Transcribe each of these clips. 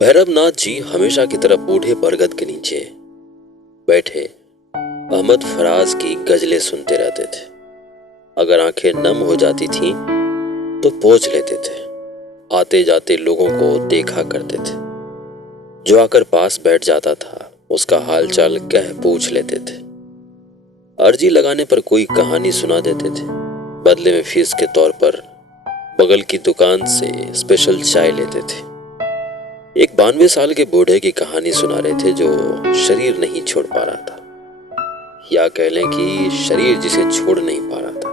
भैरवनाथ जी हमेशा की तरह बूढ़े बरगद के नीचे बैठे अहमद फराज की गजलें सुनते रहते थे। अगर आंखें नम हो जाती थीं तो पोंछ लेते थे। आते जाते लोगों को देखा करते थे। जो आकर पास बैठ जाता था उसका हालचाल कह पूछ लेते थे। अर्जी लगाने पर कोई कहानी सुना देते थे। बदले में फीस के तौर पर बगल की दुकान से स्पेशल चाय लेते थे। एक 92 साल के बूढ़े की कहानी सुना रहे थे जो शरीर नहीं छोड़ पा रहा था, या कह लें कि शरीर जिसे छोड़ नहीं पा रहा था।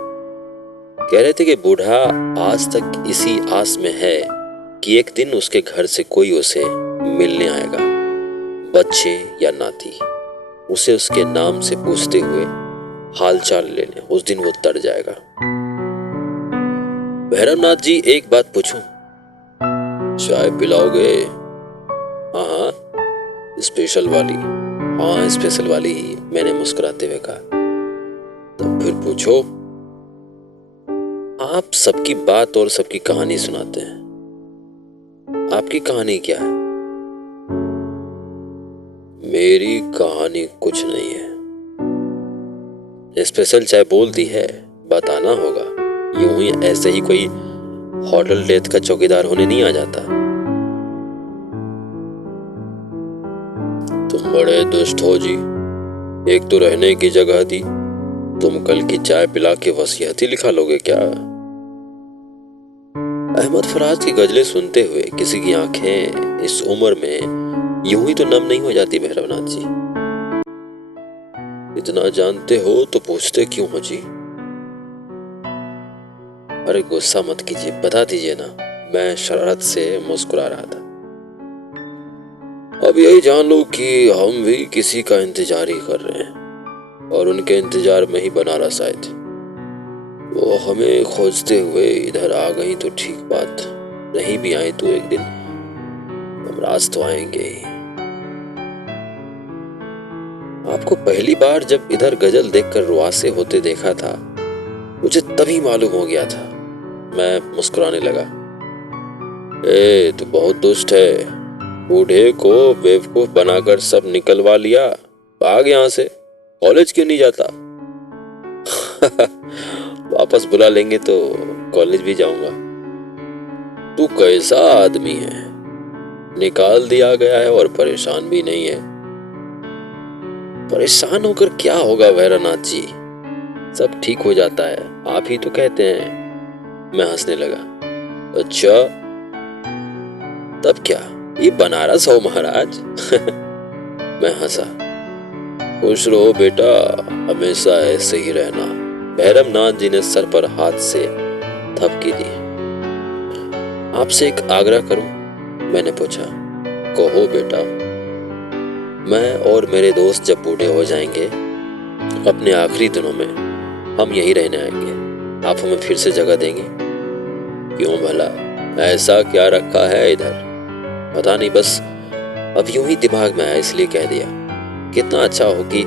कह रहे थे कि बूढ़ा आज तक इसी आस में है कि एक दिन उसके घर से कोई उसे मिलने आएगा, बच्चे या नाती। उसे उसके नाम से पूछते हुए हालचाल लेने उस दिन वो तर जाएगा। भैरवनाथ जी, एक बात पूछूं? चाय पिलाओगे? हाँ हाँ, स्पेशल वाली। हाँ, स्पेशल वाली ही, मैंने मुस्कुराते हुए कहा। तब फिर पूछो। आप सबकी बात और सबकी कहानी सुनाते हैं, आपकी कहानी क्या है? मेरी कहानी कुछ नहीं है। स्पेशल चाय बोलती है, बताना होगा। यूं ही ऐसे ही कोई होटल डेथ का चौकीदार होने नहीं आ जाता। तुम बड़े दुष्ट हो जी। एक तो रहने की जगह दी, तुम कल की चाय पिला के वसीयत ही लिखा लोगे क्या? अहमद फराज की गजलें सुनते हुए किसी की आंखें इस उम्र में यूं ही तो नम नहीं हो जाती। भैरवनाथ जी, इतना जानते हो तो पूछते क्यों हो जी? अरे गुस्सा मत कीजिए, बता दीजिए ना। मैं शरारत से मुस्कुरा रहा था। अब यही जान लो कि हम भी किसी का इंतजार ही कर रहे हैं, और उनके इंतजार में ही बनारस आए थे। वो हमें खोजते हुए इधर आ गई तो ठीक बात, नहीं भी आई तो एक दिन हमराज तो आएंगे ही। आपको पहली बार जब इधर गजल देखकर रुआसे होते देखा था, मुझे तभी मालूम हो गया था। मैं मुस्कुराने लगा। ए, तू बहुत दुष्ट है। बूढ़े को बेवकूफ बनाकर सब निकलवा लिया। भाग यहां से। कॉलेज क्यों नहीं जाता? वापस बुला लेंगे तो कॉलेज भी जाऊंगा। तू कैसा आदमी है? निकाल दिया गया है और परेशान भी नहीं है। परेशान होकर क्या होगा भैरवनाथ जी? सब ठीक हो जाता है, आप ही तो कहते हैं। मैं हंसने लगा। अच्छा, तब क्या, ये बनारस हो महाराज? मैं हंसा। खुश रहो बेटा, हमेशा ऐसे ही रहना। भैरवनाथ जी ने सर पर हाथ से थपकी दी। आपसे एक आग्रह करूं? मैंने पूछा। कहो बेटा। मैं और मेरे दोस्त जब बूढ़े हो जाएंगे, अपने आखिरी दिनों में हम यहीं रहने आएंगे। आप हमें फिर से जगह देंगे? क्यों भला, ऐसा क्या रखा है इधर? पता नहीं, बस अब यूं ही दिमाग में आया इसलिए कह दिया। कितना अच्छा हो कि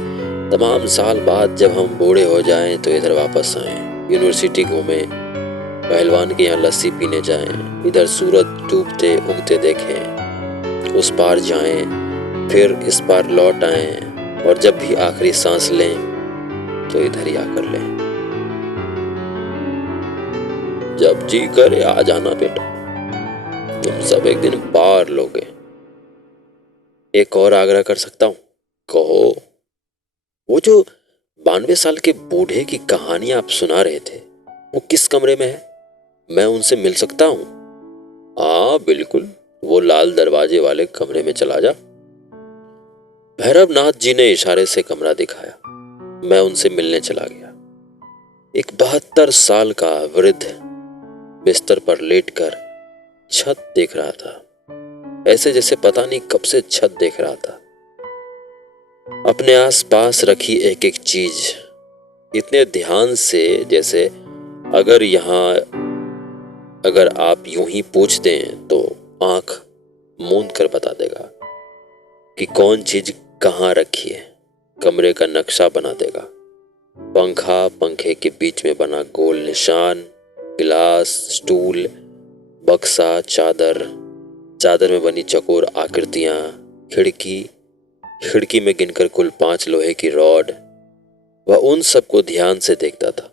तमाम साल बाद जब हम बूढ़े हो जाएं तो इधर वापस आएं, यूनिवर्सिटी घूमें, पहलवान के यहाँ लस्सी पीने जाएं, इधर सूरज डूबते उगते देखें, उस पार जाएं, फिर इस पार लौट आएं, और जब भी आखिरी सांस लें तो इधर ही आकर लें। जब जी करे आ जाना बेटा, तुम सब एक दिन पार लोगे। एक और आग्रह कर सकता हूं? कहो। वो जो 92 साल के बूढ़े की कहानी आप सुना रहे थे, वो किस कमरे में है? मैं उनसे मिल सकता हूँ? हाँ बिल्कुल, वो लाल दरवाजे वाले कमरे में चला जा। भैरवनाथ जी ने इशारे से कमरा दिखाया। मैं उनसे मिलने चला गया। एक 72 साल का वृद्ध बिस्तर पर लेटकर छत देख रहा था, ऐसे जैसे पता नहीं कब से छत देख रहा था। अपने आसपास रखी एक एक चीज इतने ध्यान से जैसे अगर आप यूं ही पूछ दें तो आंख मूंद कर बता देगा कि कौन चीज कहाँ रखी है। कमरे का नक्शा बना देगा। पंखा, पंखे के बीच में बना गोल निशान, गिलास, स्टूल, बक्सा, चादर, चादर में बनी चकोर आकृतियां, खिड़की खिड़की में गिनकर कुल 5 लोहे की रॉड, वह उन सबको ध्यान से देखता था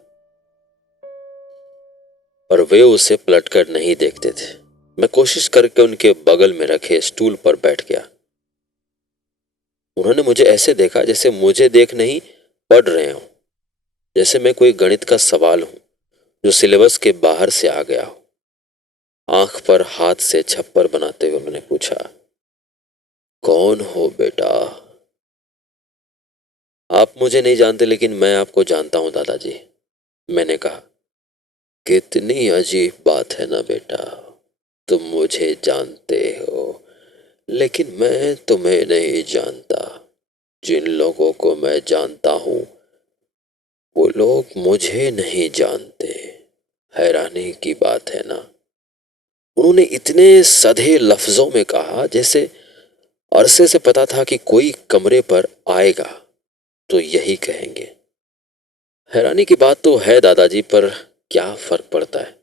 और वे उसे पलटकर नहीं देखते थे। मैं कोशिश करके उनके बगल में रखे स्टूल पर बैठ गया। उन्होंने मुझे ऐसे देखा जैसे मुझे देख नहीं पढ़ रहे हों, जैसे मैं कोई गणित का सवाल हूं जो सिलेबस के बाहर से आ गया हो। आंख पर हाथ से छप्पर बनाते हुए उन्होंने पूछा, कौन हो बेटा? आप मुझे नहीं जानते लेकिन मैं आपको जानता हूं दादाजी, मैंने कहा। कितनी अजीब बात है ना बेटा, तुम मुझे जानते हो लेकिन मैं तुम्हें नहीं जानता। जिन लोगों को मैं जानता हूं वो लोग मुझे नहीं जानते। हैरानी की बात है ना। उन्होंने इतने सधे लफ्जों में कहा जैसे अरसे से पता था कि कोई कमरे पर आएगा तो यही कहेंगे। हैरानी की बात तो है दादाजी, पर क्या फर्क पड़ता है।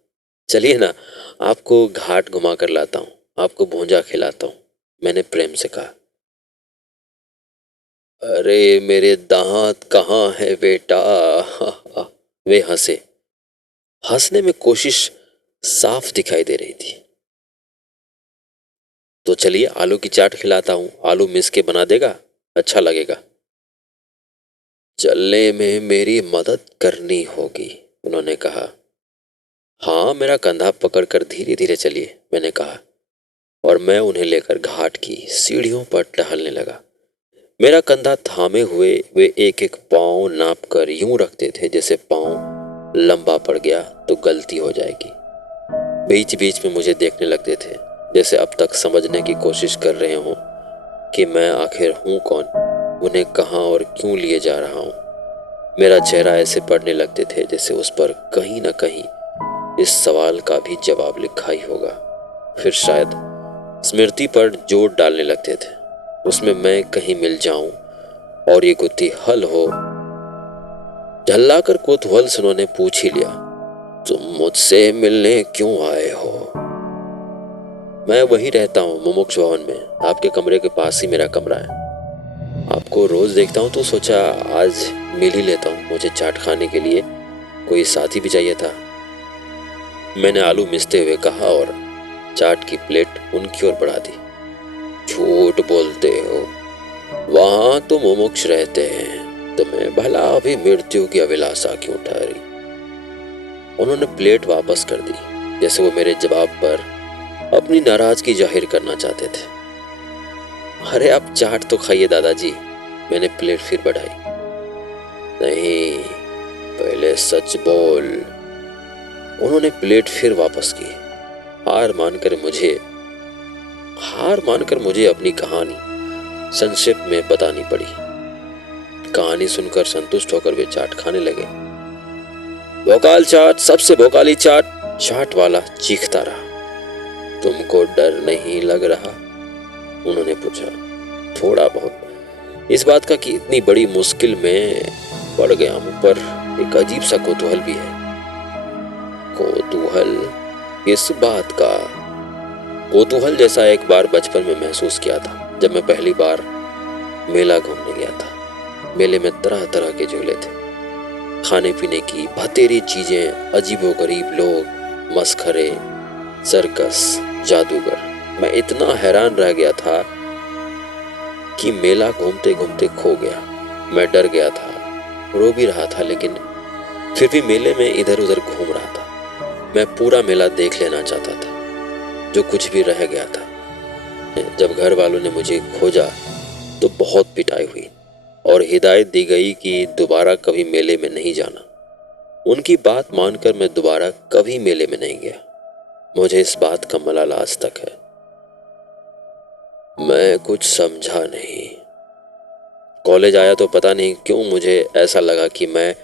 चलिए ना, आपको घाट घुमा कर लाता हूं, आपको भूंजा खिलाता हूं, मैंने प्रेम से कहा। अरे मेरे दांत कहाँ है बेटा? वे हंसे। हंसने में कोशिश साफ दिखाई दे रही थी। तो चलिए आलू की चाट खिलाता हूं, आलू मिस के बना देगा, अच्छा लगेगा। चलने में मेरी मदद करनी होगी, उन्होंने कहा। हाँ, मेरा कंधा पकड़कर धीरे धीरे चलिए, मैंने कहा, और मैं उन्हें लेकर घाट की सीढ़ियों पर टहलने लगा। मेरा कंधा थामे हुए वे एक एक पांव नाप कर यूं रखते थे जैसे पांव लंबा पड़ गया तो गलती हो जाएगी। बीच बीच में मुझे देखने लगते थे जैसे अब तक समझने की कोशिश कर रहे हों कि मैं आखिर हूं कौन, उन्हें कहां और क्यों लिए जा रहा हूं। मेरा चेहरा ऐसे पड़ने लगते थे जैसे उस पर कहीं न कहीं इस सवाल का भी जवाब लिखा ही होगा। फिर शायद स्मृति पर जोर डालने लगते थे, उसमें मैं कहीं मिल जाऊं और ये गुत्थी हल हो। झल्लाकर कोतूहल से उन्होंने पूछ ही लिया, तुम मुझसे मिलने क्यों आए हो? मैं वहीं रहता हूँ, मुमुक्ष भवन में, आपके कमरे के पास ही मेरा कमरा है। आपको रोज देखता हूँ तो सोचा आज मिल ही लेता हूँ, मुझे चाट खाने के लिए कोई साथी भी चाहिए था, मैंने आलू मिसते हुए कहा और चाट की प्लेट उनकी ओर बढ़ा दी। झूठ बोलते हो, वहां तो मुमुक्ष रहते हैं, तुम्हें भला अभी मृत्यु की अभिलाषा क्यों ठहरी? उन्होंने प्लेट वापस कर दी जैसे वो मेरे जवाब पर अपनी नाराजगी जाहिर करना चाहते थे। अरे आप चाट तो खाइए दादाजी, मैंने प्लेट फिर बढ़ाई। नहीं, पहले सच बोल। उन्होंने प्लेट फिर वापस की। हार मानकर मुझे अपनी कहानी संक्षेप में बतानी पड़ी। कहानी सुनकर संतुष्ट होकर वे चाट खाने लगे। भोकाल चाट, सबसे भोकाली चाट, चाट वाला चीखता रहा। तुमको डर नहीं लग रहा? उन्होंने पूछा। थोड़ा बहुत, इस बात का कि इतनी बड़ी मुश्किल में पड़ गया हूं, पर एक अजीब सा कौतूहल भी है। कौतूहल? किस बात का? कौतूहल जैसा एक बार बचपन में महसूस किया था जब मैं पहली बार मेला घूमने गया था। मेले में तरह तरह के झूले थे, खाने पीने की बतेरी चीजें, अजीबोगरीब लोग, मस्खरे, सर्कस, जादूगर। मैं इतना हैरान रह गया था कि मेला घूमते घूमते खो गया। मैं डर गया था, रो भी रहा था, लेकिन फिर भी मेले में इधर उधर घूम रहा था। मैं पूरा मेला देख लेना चाहता था, जो कुछ भी रह गया था। जब घर वालों ने मुझे खोजा तो बहुत पिटाई हुई और हिदायत दी गई कि दोबारा कभी मेले में नहीं जाना। उनकी बात मानकर मैं दोबारा कभी मेले में नहीं गया। मुझे इस बात का मलाल आज तक है। मैं कुछ समझा नहीं। कॉलेज आया तो पता नहीं क्यों मुझे ऐसा लगा कि मैं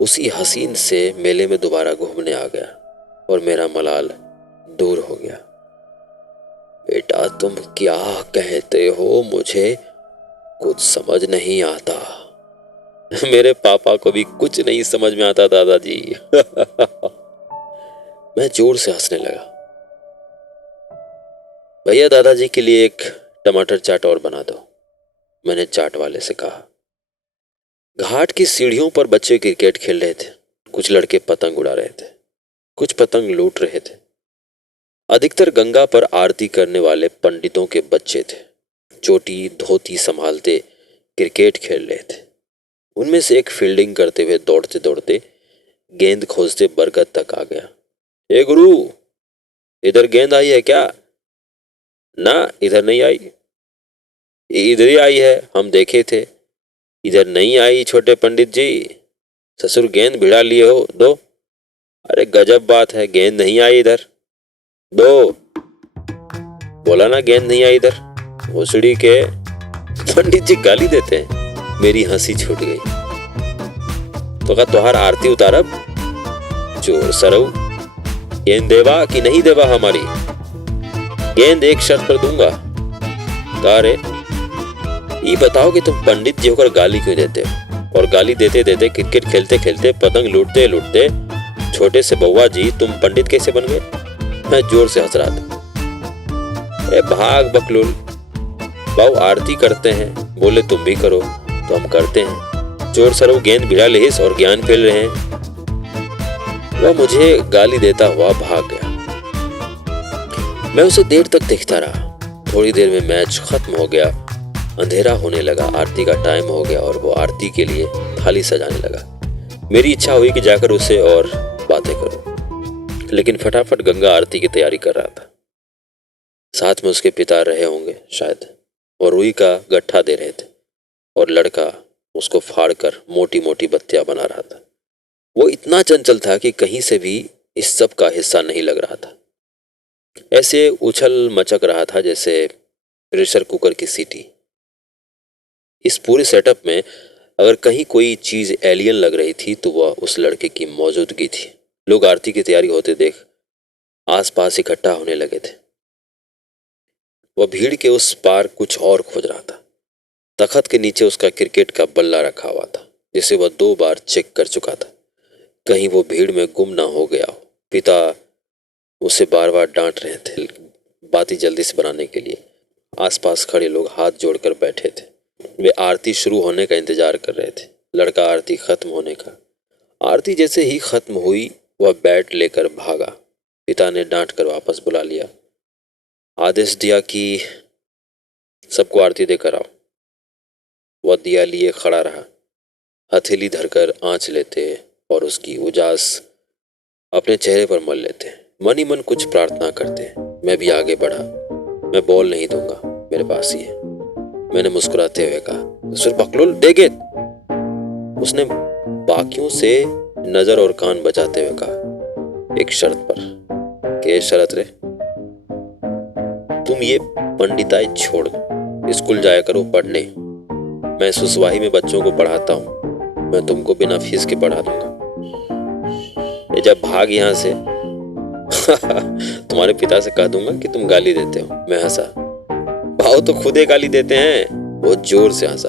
उसी हसीन से मेले में दोबारा घूमने आ गया और मेरा मलाल दूर हो गया। बेटा तुम क्या कहते हो? मुझे कुछ समझ नहीं आता। मेरे पापा को भी कुछ नहीं समझ में आता दादाजी। मैं जोर से हंसने लगा। भैया दादाजी के लिए एक टमाटर चाट और बना दो, मैंने चाट वाले से कहा। घाट की सीढ़ियों पर बच्चे क्रिकेट खेल रहे थे। कुछ लड़के पतंग उड़ा रहे थे, कुछ पतंग लूट रहे थे। अधिकतर गंगा पर आरती करने वाले पंडितों के बच्चे थे। चोटी धोती संभालते क्रिकेट खेल रहे थे। उनमें से एक फील्डिंग करते हुए दौड़ते दौड़ते गेंद खोजते बरगद तक आ गया। ए गुरु, इधर गेंद आई है क्या? ना, इधर नहीं आई। इधर ही आई है, हम देखे थे। इधर नहीं आई छोटे पंडित जी, ससुर गेंद भिड़ा लिए हो, दो। अरे गजब बात है, गेंद नहीं आई इधर, दो। बोला ना गेंद नहीं आई इधर, भोसड़ी के। पंडित जी गाली देते हैं। मेरी हंसी छूट गई। तो का तोहार आरती उतारब? चोर सरऊ, गेंद देवा कि नहीं देवा हमारी? गेंद एक शर्त पर दूंगा। कहा रे? ये बताओ कि तुम पंडित जी होकर गाली क्यों देते हो? और गाली देते देते क्रिकेट खेलते खेलते पतंग लूटते लूटते छोटे से बउआ जी तुम पंडित कैसे बन गए? मैं जोर से हंस रहा था। ए भाग बकलूल, बाऊ आरती करते हैं, बोले तुम भी करो तो हम करते हैं। चोर सरऊ गेंद भिड़ा लेहिस और ज्ञान फैल रहे हैं। वह मुझे गाली देता हुआ भाग गया। मैं उसे देर तक देखता रहा। थोड़ी देर में मैच खत्म हो गया, अंधेरा होने लगा, आरती का टाइम हो गया और वो आरती के लिए थाली सजाने लगा। मेरी इच्छा हुई कि जाकर उसे और बातें करूं, लेकिन फटाफट गंगा आरती की तैयारी कर रहा था। साथ में उसके पिता रहे होंगे शायद, और रुई का गट्ठा दे रहे थे और लड़का उसको फाड़कर मोटी मोटी बत्तियां बना रहा था। वो इतना चंचल था कि कहीं से भी इस सब का हिस्सा नहीं लग रहा था। ऐसे उछल मचक रहा था जैसे प्रेशर कुकर की सीटी। इस पूरे सेटअप में अगर कहीं कोई चीज एलियन लग रही थी तो वह उस लड़के की मौजूदगी थी। लोग आरती की तैयारी होते देख आसपास इकट्ठा होने लगे थे। वह भीड़ के उस पार कुछ और खोज रहा था। तखत के नीचे उसका क्रिकेट का बल्ला रखा हुआ था, जिसे वह 2 बार चेक कर चुका था, कहीं वो भीड़ में गुम ना हो गया हो। पिता उसे बार बार डांट रहे थे बाती जल्दी से बनाने के लिए। आसपास खड़े लोग हाथ जोड़कर बैठे थे। वे आरती शुरू होने का इंतजार कर रहे थे, लड़का आरती खत्म होने का। आरती जैसे ही खत्म हुई वह बैट लेकर भागा। पिता ने डांट कर वापस बुला लिया, आदेश दिया कि सबको आरती देकर आओ। वह दिया लिए खड़ा रहा, हथेली धरकर आंच लेते और उसकी उजास अपने चेहरे पर मल लेते, मन ही मन कुछ प्रार्थना करते। मैं भी आगे बढ़ा। मैं बॉल नहीं दूंगा, मेरे पास ही है, मैंने मुस्कुराते हुए कहा। ससुर बकलोल दे गेंद, उसने बाकियों से नजर और कान बचाते हुए कहा। एक शर्त पर। के शर्त रे? तुम ये पंडिताई छोड़ दो, स्कूल जाया करो पढ़ने। मैं सुसवाही में बच्चों को पढ़ाता हूँ, मैं तुमको बिना फीस के पढ़ा दूंगा। ये जब भाग यहाँ से तुम्हारे पिता से कह दूंगा कि तुम गाली देते हो। मैं हंसा। भाव तो खुद ही गाली देते हैं। वो जोर से हंसा।